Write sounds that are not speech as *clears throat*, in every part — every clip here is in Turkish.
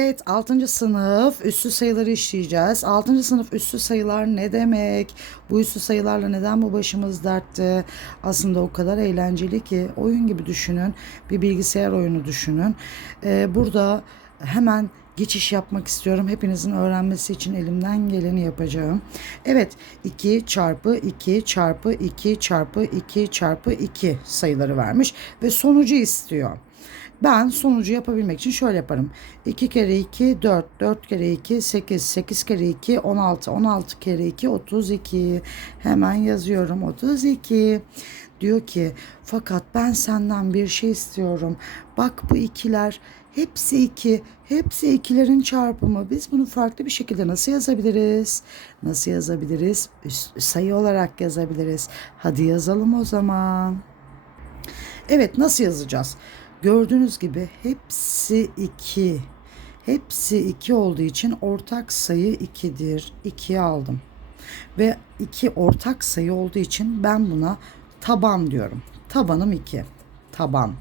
Evet 6. sınıf üssü sayıları işleyeceğiz. 6. sınıf üssü sayılar ne demek? Bu üssü sayılarla neden bu başımız dertte? Aslında o kadar eğlenceli ki oyun gibi düşünün. Bir bilgisayar oyunu düşünün. Ee, burada hemen geçiş yapmak istiyorum. Hepinizin öğrenmesi için elimden geleni yapacağım. Evet 2 çarpı 2 çarpı 2 çarpı 2 çarpı 2 sayıları vermiş ve sonucu istiyor. Ben sonucu yapabilmek için şöyle yaparım. 2 kere 2 4, 4 kere 2 8, 8 kere 2 16, 16 kere 2 32. Hemen yazıyorum 32. Diyor ki fakat ben senden bir şey istiyorum. Bak bu ikiler hepsi iki. Hepsi ikilerin çarpımı. Biz bunu farklı bir şekilde nasıl yazabiliriz? Nasıl yazabiliriz? Üst- sayı olarak yazabiliriz. Hadi yazalım o zaman. Evet nasıl yazacağız? Gördüğünüz gibi hepsi 2. Hepsi 2 olduğu için ortak sayı 2'dir. 2'yi aldım. Ve 2 ortak sayı olduğu için ben buna taban diyorum. Tabanım 2. Taban.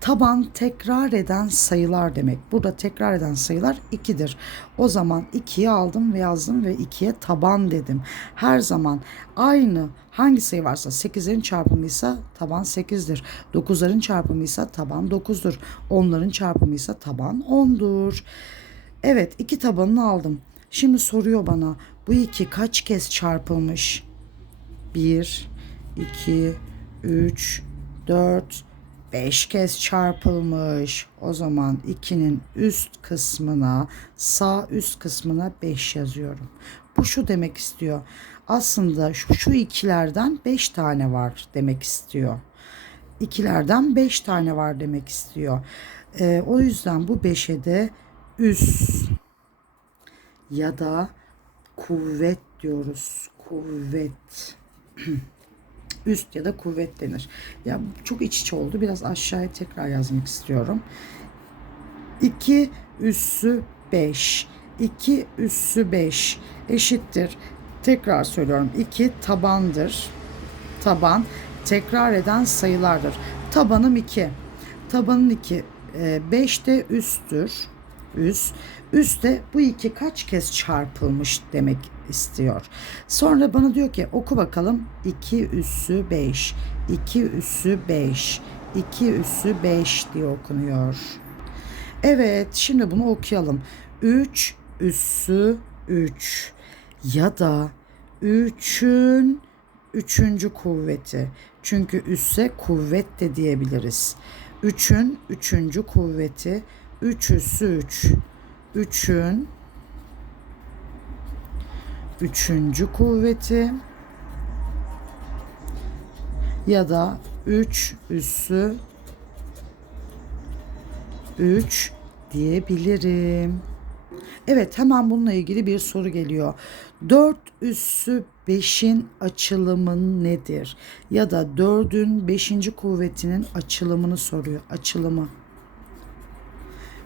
Taban tekrar eden sayılar demek. Burada tekrar eden sayılar 2'dir. O zaman 2'yi aldım ve yazdım ve 2'ye taban dedim. Her zaman aynı hangi sayı varsa 8'lerin çarpımıysa taban 8'dir. 9'ların çarpımıysa taban 9'dur. 10'ların çarpımıysa taban 10'dur. Evet iki tabanını aldım. Şimdi soruyor bana bu iki kaç kez çarpılmış? 1, 2, 3, 4, 5 kez çarpılmış. O zaman 2'nin üst kısmına sağ üst kısmına 5 yazıyorum. Bu şu demek istiyor. Aslında şu, şu ikilerden 5 tane var demek istiyor. İkilerden 5 tane var demek istiyor. Ee, o yüzden bu 5'e de üst ya da kuvvet diyoruz. Kuvvet. *clears throat* Üst ya da kuvvet denir. Ya çok iç içe oldu. Biraz aşağıya tekrar yazmak istiyorum. 2 üssü 5. 2 üssü 5 eşittir. Tekrar söylüyorum. 2 tabandır. Taban tekrar eden sayılardır. Tabanım 2. Tabanın 2. 5 de üsttür. Üst. Üste bu iki kaç kez çarpılmış demek istiyor. Sonra bana diyor ki oku bakalım 2 üssü 5. 2 üssü 5. 2 üssü 5 diye okunuyor. Evet şimdi bunu okuyalım. 3 üssü 3 ya da 3'ün üçüncü kuvveti. Çünkü üsse kuvvet de diyebiliriz. 3'ün üçüncü kuvveti 3 üssü 3. 3'ün üçüncü kuvveti ya da 3 üssü 3 diyebilirim. Evet hemen bununla ilgili bir soru geliyor. 4 üssü 5'in açılımı nedir? Ya da 4'ün 5. kuvvetinin açılımını soruyor. Açılımı.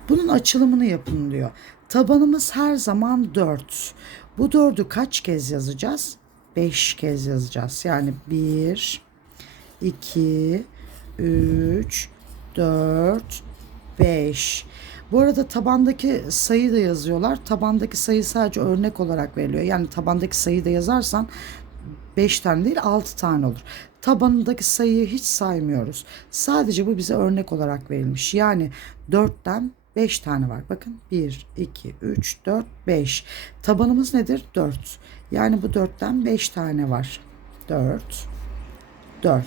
Bunun açılımını yapın diyor. Tabanımız her zaman 4. Bu 4'ü kaç kez yazacağız? 5 kez yazacağız. Yani 1, 2, 3, 4, 5. Bu arada tabandaki sayı da yazıyorlar. Tabandaki sayı sadece örnek olarak veriliyor. Yani tabandaki sayıyı da yazarsan 5 tane değil 6 tane olur. Tabanındaki sayıyı hiç saymıyoruz. Sadece bu bize örnek olarak verilmiş. Yani 4'ten 5 tane var. Bakın 1, 2, 3, 4, 5. Tabanımız nedir? 4. Yani bu 4'ten 5 tane var. 4, 4.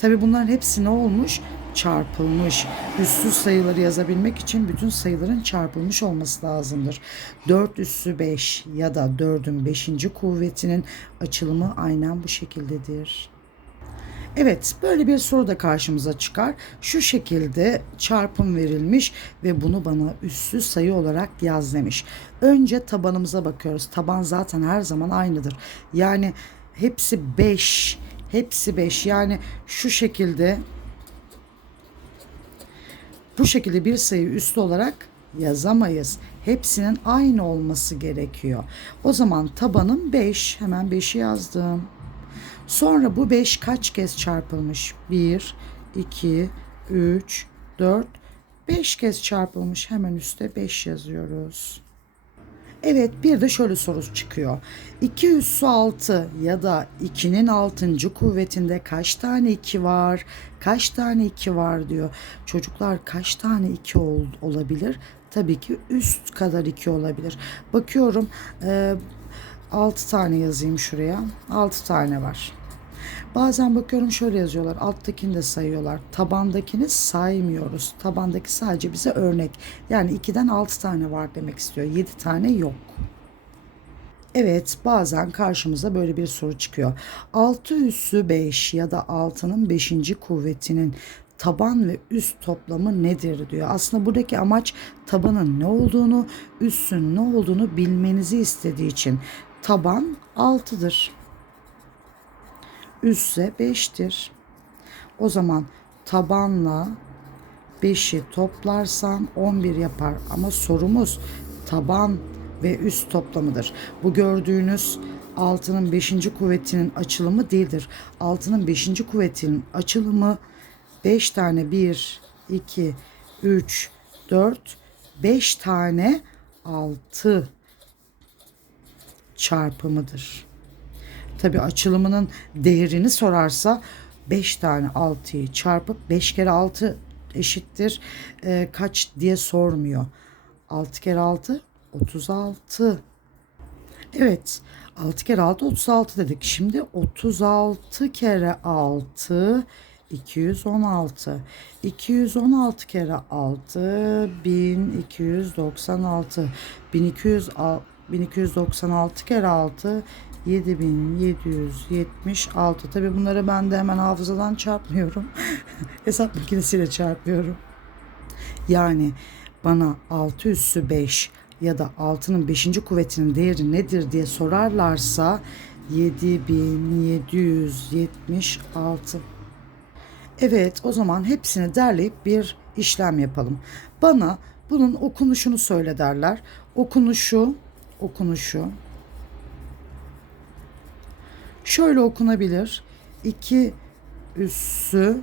Tabi bunların hepsi ne olmuş? Çarpılmış. Üssüz sayıları yazabilmek için bütün sayıların çarpılmış olması lazımdır. 4 üssü 5 ya da 4'ün 5. kuvvetinin açılımı aynen bu şekildedir. Evet, böyle bir soru da karşımıza çıkar. Şu şekilde çarpım verilmiş ve bunu bana üssüz sayı olarak yaz demiş. Önce tabanımıza bakıyoruz. Taban zaten her zaman aynıdır. Yani hepsi 5. Hepsi 5. Yani şu şekilde bu şekilde bir sayı üstü olarak yazamayız. Hepsinin aynı olması gerekiyor. O zaman tabanım 5. Hemen 5'i yazdım. Sonra bu 5 kaç kez çarpılmış? 1, 2, 3, 4, 5 kez çarpılmış. Hemen üstte 5 yazıyoruz. Evet bir de şöyle soru çıkıyor. 2 üssü 6 ya da 2'nin 6. kuvvetinde kaç tane 2 var? Kaç tane 2 var diyor. Çocuklar kaç tane 2 ol, olabilir? Tabii ki üst kadar 2 olabilir. Bakıyorum e, 6 tane yazayım şuraya. 6 tane var. Bazen bakıyorum şöyle yazıyorlar. Alttakini de sayıyorlar. Tabandakini saymıyoruz. Tabandaki sadece bize örnek. Yani 2'den 6 tane var demek istiyor. 7 tane yok. Evet bazen karşımıza böyle bir soru çıkıyor. 6 üssü 5 ya da 6'nın 5. kuvvetinin taban ve üst toplamı nedir diyor. Aslında buradaki amaç tabanın ne olduğunu, üssün ne olduğunu bilmenizi istediği için taban 6'dır üsse 5'tir. O zaman tabanla 5'i toplarsam 11 yapar. Ama sorumuz taban ve üst toplamıdır. Bu gördüğünüz altının 5. kuvvetinin açılımı değildir. Altının 5. kuvvetinin açılımı 5 tane 1, 2, 3, 4, 5 tane 6 çarpımıdır. Tabi açılımının değerini sorarsa 5 tane 6'yı çarpıp 5 kere 6 eşittir e, kaç diye sormuyor. 6 kere 6 36. Evet 6 kere 6 36 dedik. Şimdi 36 kere 6 216. 216 kere 6 1296. 1200 1296 kere 6 7776. Tabi bunları ben de hemen hafızadan çarpmıyorum. *laughs* Hesap makinesiyle çarpıyorum. Yani bana 6 üssü 5 ya da 6'nın 5. kuvvetinin değeri nedir diye sorarlarsa 7776. Evet o zaman hepsini derleyip bir işlem yapalım. Bana bunun okunuşunu söyle derler. Okunuşu, okunuşu şöyle okunabilir. 2 üssü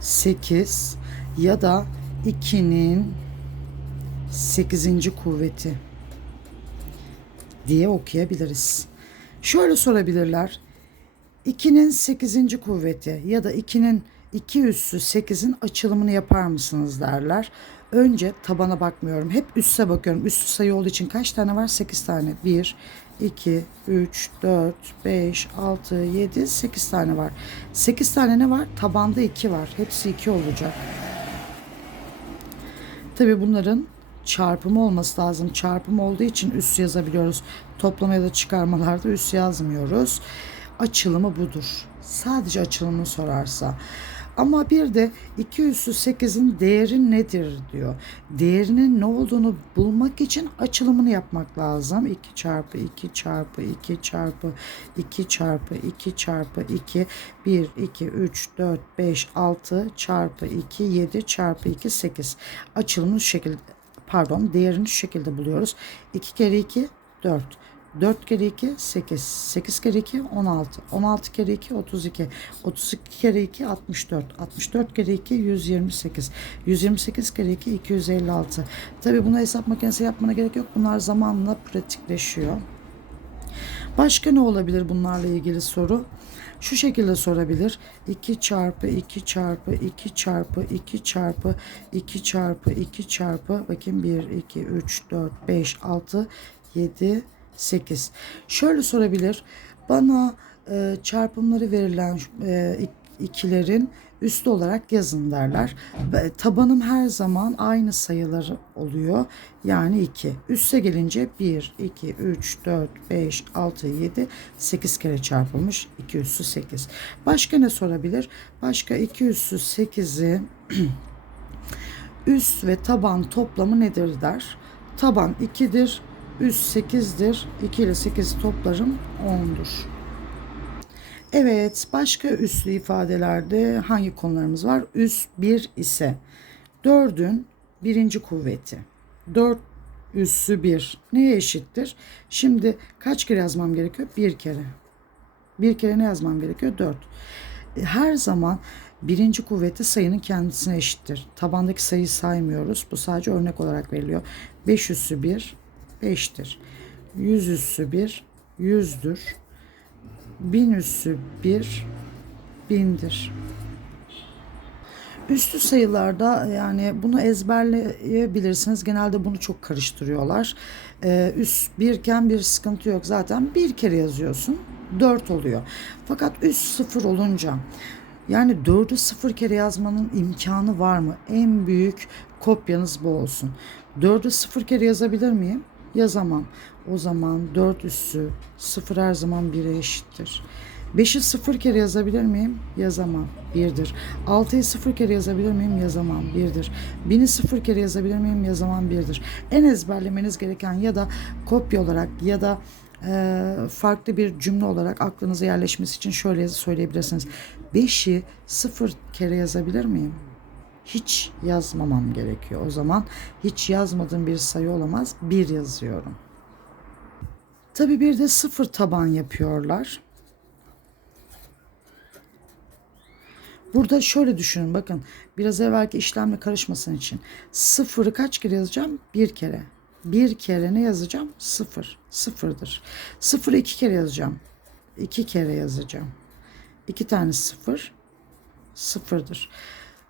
8 ya da 2'nin 8. kuvveti diye okuyabiliriz. Şöyle sorabilirler. 2'nin 8. kuvveti ya da 2'nin 2 üssü 8'in açılımını yapar mısınız derler. Önce tabana bakmıyorum. Hep üsse bakıyorum. Üstü sayı olduğu için kaç tane var? 8 tane. 1, 2, 3, 4, 5, 6, 7, 8 tane var. 8 tane ne var? Tabanda 2 var. Hepsi 2 olacak. Tabi bunların çarpımı olması lazım. Çarpım olduğu için üst yazabiliyoruz. Toplama ya da çıkarmalarda üst yazmıyoruz. Açılımı budur. Sadece açılımını sorarsa. Ama bir de 2 üssü 8'in değeri nedir diyor. Değerinin ne olduğunu bulmak için açılımını yapmak lazım. 2 çarpı 2 çarpı 2 çarpı 2 çarpı 2 çarpı 2 1 2 3 4 5 6 çarpı 2 7 çarpı 2 8 açılımını şu şekilde pardon değerini şu şekilde buluyoruz. 2 kere 2 4 4 kere 2 8. 8 kere 2 16. 16 kere 2 32. 32 kere 2 64. 64 kere 2 128. 128 kere 2 256. Tabi buna hesap makinesi yapmana gerek yok. Bunlar zamanla pratikleşiyor. Başka ne olabilir bunlarla ilgili soru? Şu şekilde sorabilir. 2 çarpı 2 çarpı 2 çarpı 2 çarpı 2 çarpı 2 çarpı bakayım 1 2 3 4 5 6 7 8. Şöyle sorabilir. Bana e, çarpımları verilen e, ikilerin üstü olarak yazın derler. Tabanım her zaman aynı sayıları oluyor. Yani 2. Üste gelince 1, 2, 3, 4, 5, 6, 7, 8 kere çarpılmış. 2 üssü 8. Başka ne sorabilir? Başka 2 üssü 8'i *clears throat* üst ve taban toplamı nedir der. Taban 2'dir. Üst 8'dir. 2 ile 8 toplarım 10'dur. Evet, başka üslü ifadelerde hangi konularımız var? Üst 1 ise 4'ün birinci kuvveti. 4 üssü 1 neye eşittir? Şimdi kaç kere yazmam gerekiyor? Bir kere. Bir kere ne yazmam gerekiyor? 4. Her zaman Birinci kuvveti sayının kendisine eşittir. Tabandaki sayıyı saymıyoruz. Bu sadece örnek olarak veriliyor. 5 üssü 1 5'tir. 100 üssü 1 100'dür. 1000 üssü 1 1000'dir. Üstü sayılarda yani bunu ezberleyebilirsiniz. Genelde bunu çok karıştırıyorlar. Ee, üst birken bir sıkıntı yok. Zaten bir kere yazıyorsun. 4 oluyor. Fakat üst sıfır olunca yani 4'ü sıfır kere yazmanın imkanı var mı? En büyük kopyanız bu olsun. 4'ü sıfır kere yazabilir miyim? Yazamam. O zaman 4 üssü sıfır her zaman 1'e eşittir. 5'i sıfır kere yazabilir miyim? Yazamam. 1'dir. 6'yı sıfır kere yazabilir miyim? Yazamam. 1'dir. 1000'i sıfır kere yazabilir miyim? Yazamam. 1'dir. En ezberlemeniz gereken ya da kopya olarak ya da e, farklı bir cümle olarak aklınıza yerleşmesi için şöyle söyleyebilirsiniz. 5'i sıfır kere yazabilir miyim? Hiç yazmamam gerekiyor. O zaman hiç yazmadığım bir sayı olamaz. 1 yazıyorum. Tabii bir de sıfır taban yapıyorlar. Burada şöyle düşünün bakın biraz evvelki işlemle karışmasın için. Sıfırı kaç kere yazacağım? Bir kere. Bir kere ne yazacağım? Sıfır. Sıfırdır. Sıfırı iki kere yazacağım. İki kere yazacağım. İki tane sıfır. Sıfırdır.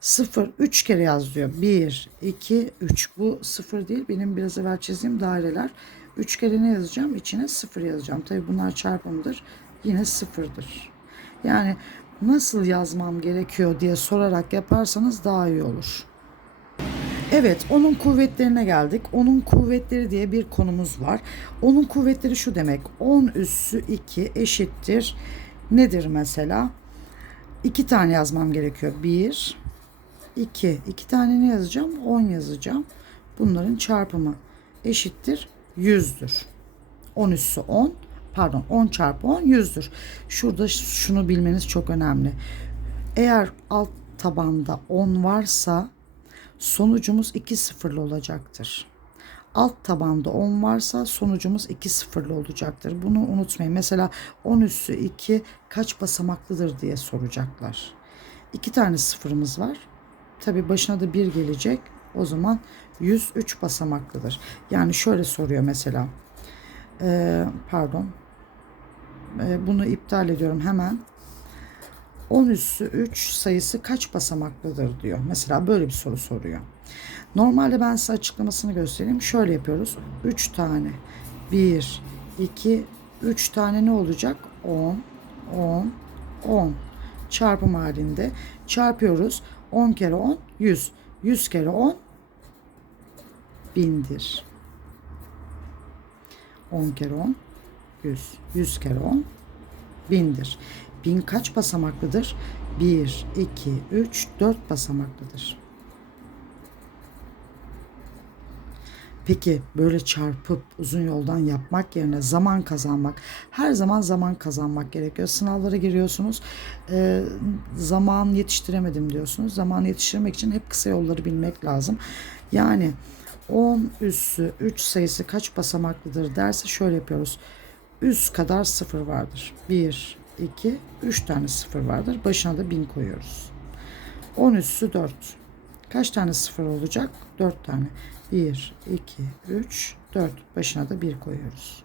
Sıfır. Üç kere yaz diyor. Bir, iki, üç. Bu sıfır değil. Benim biraz evvel çizdiğim daireler. Üç kere ne yazacağım? İçine sıfır yazacağım. Tabi bunlar çarpımdır. Yine sıfırdır. Yani nasıl yazmam gerekiyor diye sorarak yaparsanız daha iyi olur. Evet, onun kuvvetlerine geldik. Onun kuvvetleri diye bir konumuz var. Onun kuvvetleri şu demek. 10 üssü 2 eşittir. Nedir mesela? 2 tane yazmam gerekiyor. 1, 2. 2 tane ne yazacağım? 10 yazacağım. Bunların çarpımı eşittir 100'dür. 10 üssü 10 pardon 10 çarpı 10 100'dür. Şurada şunu bilmeniz çok önemli. Eğer alt tabanda 10 varsa sonucumuz 2 sıfırlı olacaktır. Alt tabanda 10 varsa sonucumuz 2 sıfırlı olacaktır. Bunu unutmayın. Mesela 10 üssü 2 kaç basamaklıdır diye soracaklar. 2 tane sıfırımız var. Tabi başına da 1 gelecek. O zaman 103 basamaklıdır. Yani şöyle soruyor mesela. Ee, pardon. Ee, bunu iptal ediyorum hemen. 10 üssü 3 sayısı kaç basamaklıdır diyor. Mesela böyle bir soru soruyor. Normalde ben size açıklamasını göstereyim. Şöyle yapıyoruz. 3 tane. 1, 2, 3 tane ne olacak? 10, 10, 10. Çarpım halinde. Çarpıyoruz. 10 kere 10, 100. 100 kere 10, bindir. 10 kere 10, 100. 100 kere 10, bindir. Bin kaç basamaklıdır? 1, 2, 3, 4 basamaklıdır. Peki böyle çarpıp uzun yoldan yapmak yerine zaman kazanmak, her zaman zaman kazanmak gerekiyor. Sınavlara giriyorsunuz, e, zaman yetiştiremedim diyorsunuz. Zaman yetiştirmek için hep kısa yolları bilmek lazım. Yani 10 üssü 3 sayısı kaç basamaklıdır derse şöyle yapıyoruz. Üst kadar sıfır vardır. 1, 2, 3 tane sıfır vardır. Başına da 1000 koyuyoruz. 10 üssü 4. Kaç tane sıfır olacak? 4 tane. 1, 2, 3, 4. Başına da 1 koyuyoruz.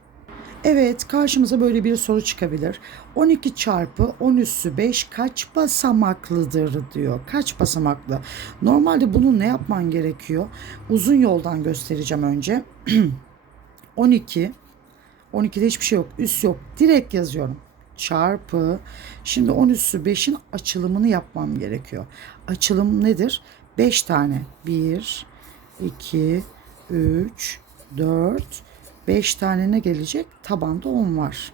Evet karşımıza böyle bir soru çıkabilir. 12 çarpı 10 üssü 5 kaç basamaklıdır diyor. Kaç basamaklı? Normalde bunu ne yapman gerekiyor? Uzun yoldan göstereceğim önce. *clears throat* 12 12'de hiçbir şey yok. Üs yok. Direkt yazıyorum. Çarpı. Şimdi 10 üssü 5'in açılımını yapmam gerekiyor. Açılım nedir? 5 tane. 1, 2, 3, 4, 5 tane ne gelecek? Tabanda 10 var.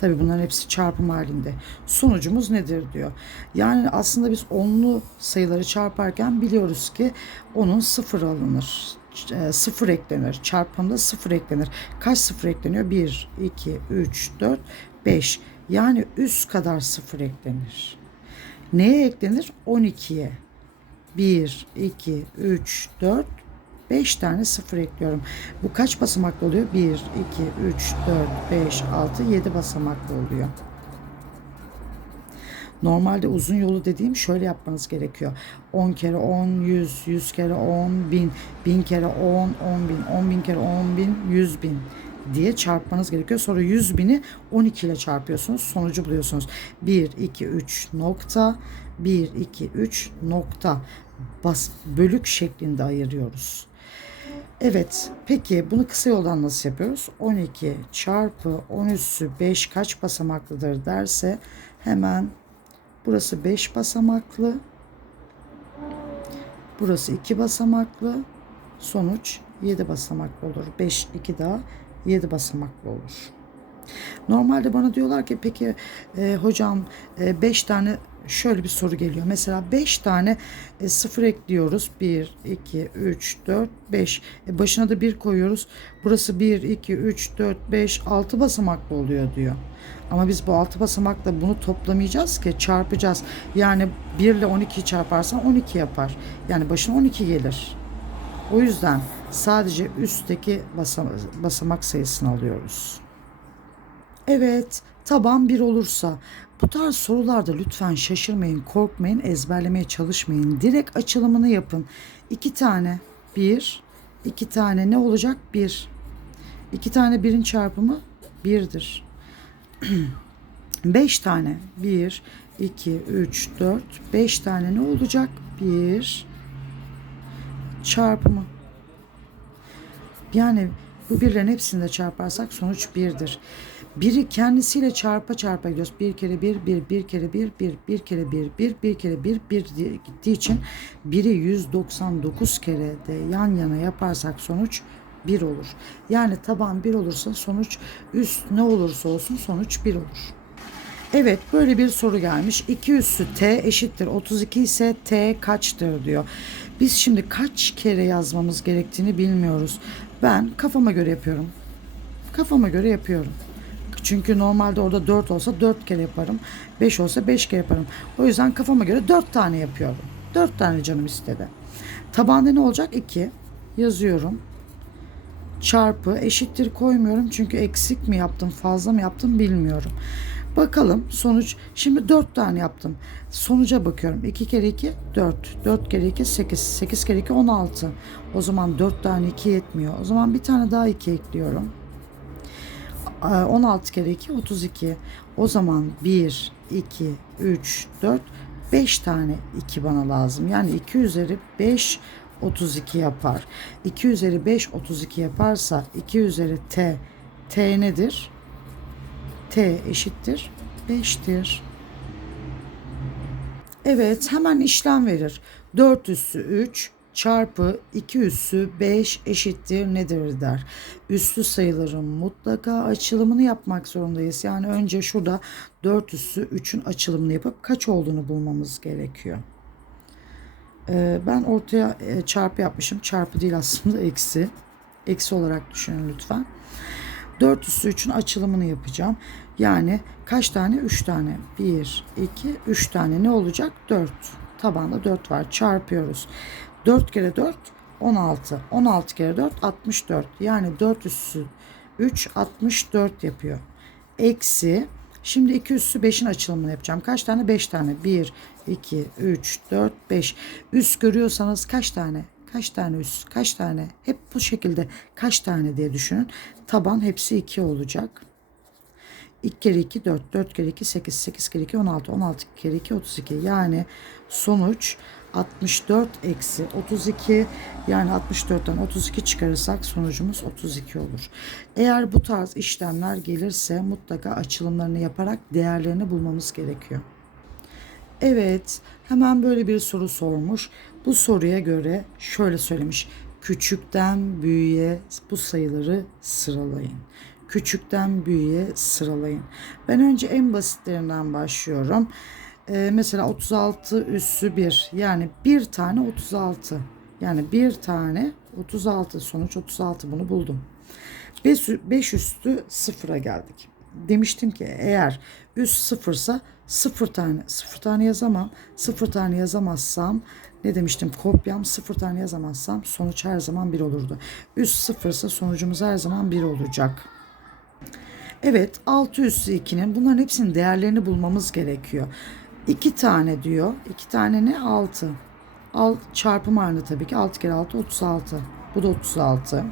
Tabii bunların hepsi çarpım halinde. Sonucumuz nedir diyor. Yani aslında biz onlu sayıları çarparken biliyoruz ki onun sıfır alınır. E, sıfır eklenir. Çarpımda sıfır eklenir. Kaç sıfır ekleniyor? 1, 2, 3, 4, 5. Yani üst kadar sıfır eklenir. Neye eklenir? 12'ye. 1, 2, 3, 4, 5 tane sıfır ekliyorum. Bu kaç basamaklı oluyor? 1, 2, 3, 4, 5, 6, 7 basamaklı oluyor. Normalde uzun yolu dediğim şöyle yapmanız gerekiyor. 10 kere 10, 100, 100 kere 10, 1000, 1000 kere 10, 10 bin, 10 bin kere 10 bin, 100 bin diye çarpmanız gerekiyor. Sonra 100 bini 12 ile çarpıyorsunuz. Sonucu buluyorsunuz. 1, 2, 3 nokta, 1, 2, 3 nokta bas, bölük şeklinde ayırıyoruz. Evet. Peki bunu kısa yoldan nasıl yapıyoruz? 12 çarpı 10 üssü 5 kaç basamaklıdır derse hemen burası 5 basamaklı. Burası 2 basamaklı. Sonuç 7 basamaklı olur. 5 2 daha 7 basamaklı olur. Normalde bana diyorlar ki peki e, hocam 5 tane şöyle bir soru geliyor. Mesela 5 tane e, sıfır ekliyoruz. 1, 2, 3, 4, 5. E, başına da 1 koyuyoruz. Burası 1, 2, 3, 4, 5, 6 basamaklı oluyor diyor. Ama biz bu 6 basamakla bunu toplamayacağız ki çarpacağız. Yani 1 ile 12'yi çarparsan 12 yapar. Yani başına 12 gelir. O yüzden sadece üstteki basam basamak sayısını alıyoruz. Evet, taban bir olursa bu tarz sorularda lütfen şaşırmayın, korkmayın, ezberlemeye çalışmayın. Direkt açılımını yapın. İki tane bir, iki tane ne olacak? Bir. İki tane birin çarpımı birdir. *clears throat* Beş tane bir, iki, üç, dört, beş tane ne olacak? Bir çarpımı. Yani bu birlerin hepsini de çarparsak sonuç birdir. Biri kendisiyle çarpa çarpa gidiyoruz. Bir kere bir, bir, bir kere bir, bir, bir kere bir, bir, bir kere bir, bir diye gittiği için biri 199 kere de yan yana yaparsak sonuç 1 olur. Yani taban 1 olursa sonuç üst ne olursa olsun sonuç 1 olur. Evet böyle bir soru gelmiş. 2 üssü t eşittir 32 ise t kaçtır diyor. Biz şimdi kaç kere yazmamız gerektiğini bilmiyoruz. Ben kafama göre yapıyorum. Kafama göre yapıyorum. Çünkü normalde orada 4 olsa 4 kere yaparım. 5 olsa 5 kere yaparım. O yüzden kafama göre 4 tane yapıyorum. 4 tane canım istedi. Tabanda ne olacak? 2. Yazıyorum. Çarpı eşittir koymuyorum. Çünkü eksik mi yaptım fazla mı yaptım bilmiyorum. Bakalım sonuç. Şimdi 4 tane yaptım. Sonuca bakıyorum. 2 kere 2 4. 4 kere 2 8. 8 kere 2 16. O zaman 4 tane 2 yetmiyor. O zaman bir tane daha 2 ekliyorum. 16 kere 2 32. O zaman 1, 2, 3, 4, 5 tane 2 bana lazım. Yani 2 üzeri 5 32 yapar. 2 üzeri 5 32 yaparsa 2 üzeri t t nedir? T eşittir 5'tir. Evet hemen işlem verir. 4 üssü 3 çarpı 2 üssü 5 eşittir nedir der. Üslü sayıların mutlaka açılımını yapmak zorundayız. Yani önce şurada 4 üssü 3'ün açılımını yapıp kaç olduğunu bulmamız gerekiyor. Ee, ben ortaya e, çarpı yapmışım. Çarpı değil aslında eksi. Eksi olarak düşünün lütfen. 4 üssü 3'ün açılımını yapacağım. Yani kaç tane? 3 tane. 1, 2, 3 tane. Ne olacak? 4. Tabanda 4 var. Çarpıyoruz. 4 kere 4 16. 16 kere 4 64. Yani 4 üssü 3 64 yapıyor. Eksi Şimdi 2 üssü 5'in açılımını yapacağım. Kaç tane? 5 tane. 1, 2, 3, 4, 5. Üst görüyorsanız kaç tane? Kaç tane üst? Kaç tane? Hep bu şekilde kaç tane diye düşünün. Taban hepsi 2 olacak. 2 kere 2 4, 4 kere 2 8, 8 kere 2 16, 16 kere 2 32. Yani sonuç 64 eksi 32 yani 64'ten 32 çıkarırsak sonucumuz 32 olur. Eğer bu tarz işlemler gelirse mutlaka açılımlarını yaparak değerlerini bulmamız gerekiyor. Evet hemen böyle bir soru sormuş. Bu soruya göre şöyle söylemiş. Küçükten büyüğe bu sayıları sıralayın. Küçükten büyüğe sıralayın. Ben önce en basitlerinden başlıyorum. Ee, mesela 36 üssü 1 yani bir tane 36 yani bir tane 36 sonuç 36 bunu buldum. 5, 5 üstü sıfıra geldik. Demiştim ki eğer üst sıfırsa sıfır tane sıfır tane yazamam. Sıfır tane yazamazsam Ne demiştim? Kopyam sıfır tane yazamazsam sonuç her zaman bir olurdu. Üst sıfırsa sonucumuz her zaman bir olacak. Evet 6 üssü 2'nin bunların hepsinin değerlerini bulmamız gerekiyor. 2 tane diyor. 2 tane ne? 6. Al, çarpım halinde tabii ki. 6 kere 6 36. Bu da 36.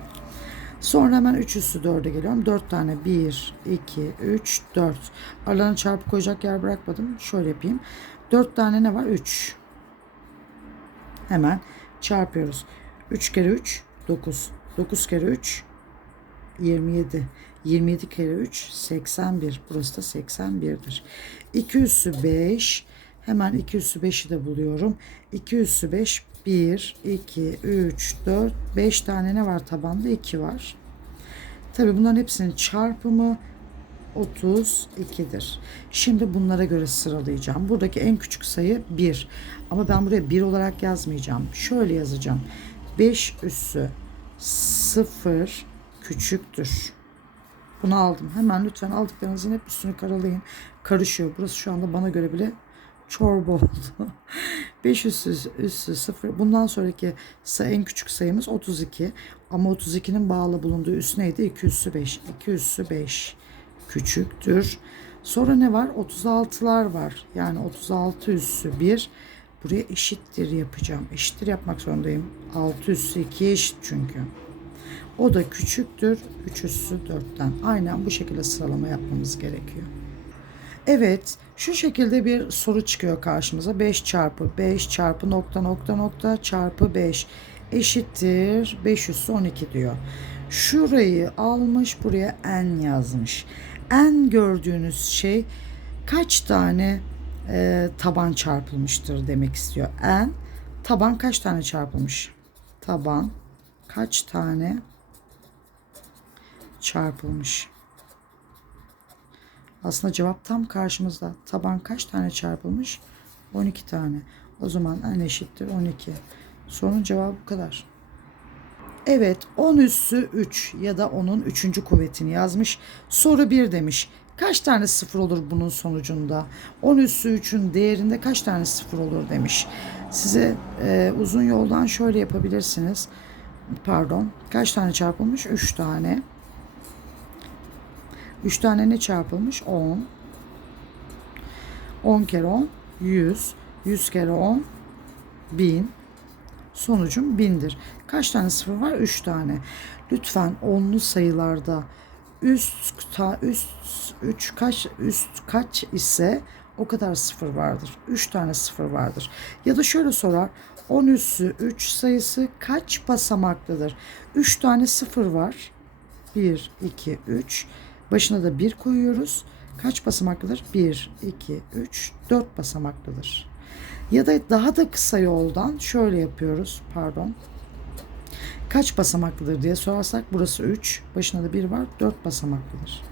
Sonra hemen 3 üssü 4'e geliyorum. 4 tane 1, 2, 3, 4. Aralarına çarpı koyacak yer bırakmadım. Şöyle yapayım. 4 tane ne var? 3. Hemen çarpıyoruz. 3 kere 3 9. 9 kere 3 27. 27 kere 3 81. Burası da 81'dir. 2 üssü 5. Hemen 2 üssü 5'i de buluyorum. 2 üssü 5 1, 2, 3, 4, 5 tane ne var tabanda? 2 var. Tabii bunların hepsinin çarpımı 32'dir. Şimdi bunlara göre sıralayacağım. Buradaki en küçük sayı 1. Ama ben buraya 1 olarak yazmayacağım. Şöyle yazacağım. 5 üssü 0 küçüktür. Bunu aldım. Hemen lütfen aldıklarınızın hep üstünü karalayın. Karışıyor. Burası şu anda bana göre bile çorba oldu. *laughs* 5 üssü, üssü 0. Bundan sonraki en küçük sayımız 32. Ama 32'nin bağlı bulunduğu üs neydi? 2 üssü 5. 2 üssü 5 küçüktür. Sonra ne var? 36'lar var. Yani 36 üssü 1. Buraya eşittir yapacağım. Eşittir yapmak zorundayım. 6 üssü 2 eşit çünkü. O da küçüktür 3 üssü 4'ten. Aynen bu şekilde sıralama yapmamız gerekiyor. Evet şu şekilde bir soru çıkıyor karşımıza. 5 çarpı 5 çarpı nokta nokta nokta çarpı 5 eşittir 5 üssü 12 diyor. Şurayı almış buraya n yazmış. N gördüğünüz şey kaç tane e, taban çarpılmıştır demek istiyor. N taban kaç tane çarpılmış? Taban kaç tane çarpılmış? Aslında cevap tam karşımızda. Taban kaç tane çarpılmış? 12 tane. O zaman n eşittir 12. Sorunun cevabı bu kadar. Evet 10 üssü 3 ya da onun 3. kuvvetini yazmış. Soru 1 demiş. Kaç tane sıfır olur bunun sonucunda? 10 üssü 3'ün değerinde kaç tane sıfır olur demiş. Size e, uzun yoldan şöyle yapabilirsiniz. Pardon. Kaç tane çarpılmış? 3 tane. 3 tane ne çarpılmış? 10. 10 kere 10 100. 100 kere 10 1000. Sonucum 1000'dir. Kaç tane sıfır var? 3 tane. Lütfen onlu sayılarda üst ta üst 3 kaç üst kaç ise o kadar sıfır vardır. 3 tane sıfır vardır. Ya da şöyle sorar. 10 üssü 3 sayısı kaç basamaklıdır? 3 tane sıfır var. 1, 2, 3. Başına da 1 koyuyoruz. Kaç basamaklıdır? 1, 2, 3, 4 basamaklıdır. Ya da daha da kısa yoldan şöyle yapıyoruz. Pardon. Kaç basamaklıdır diye sorarsak burası 3. Başına da 1 var. 4 basamaklıdır.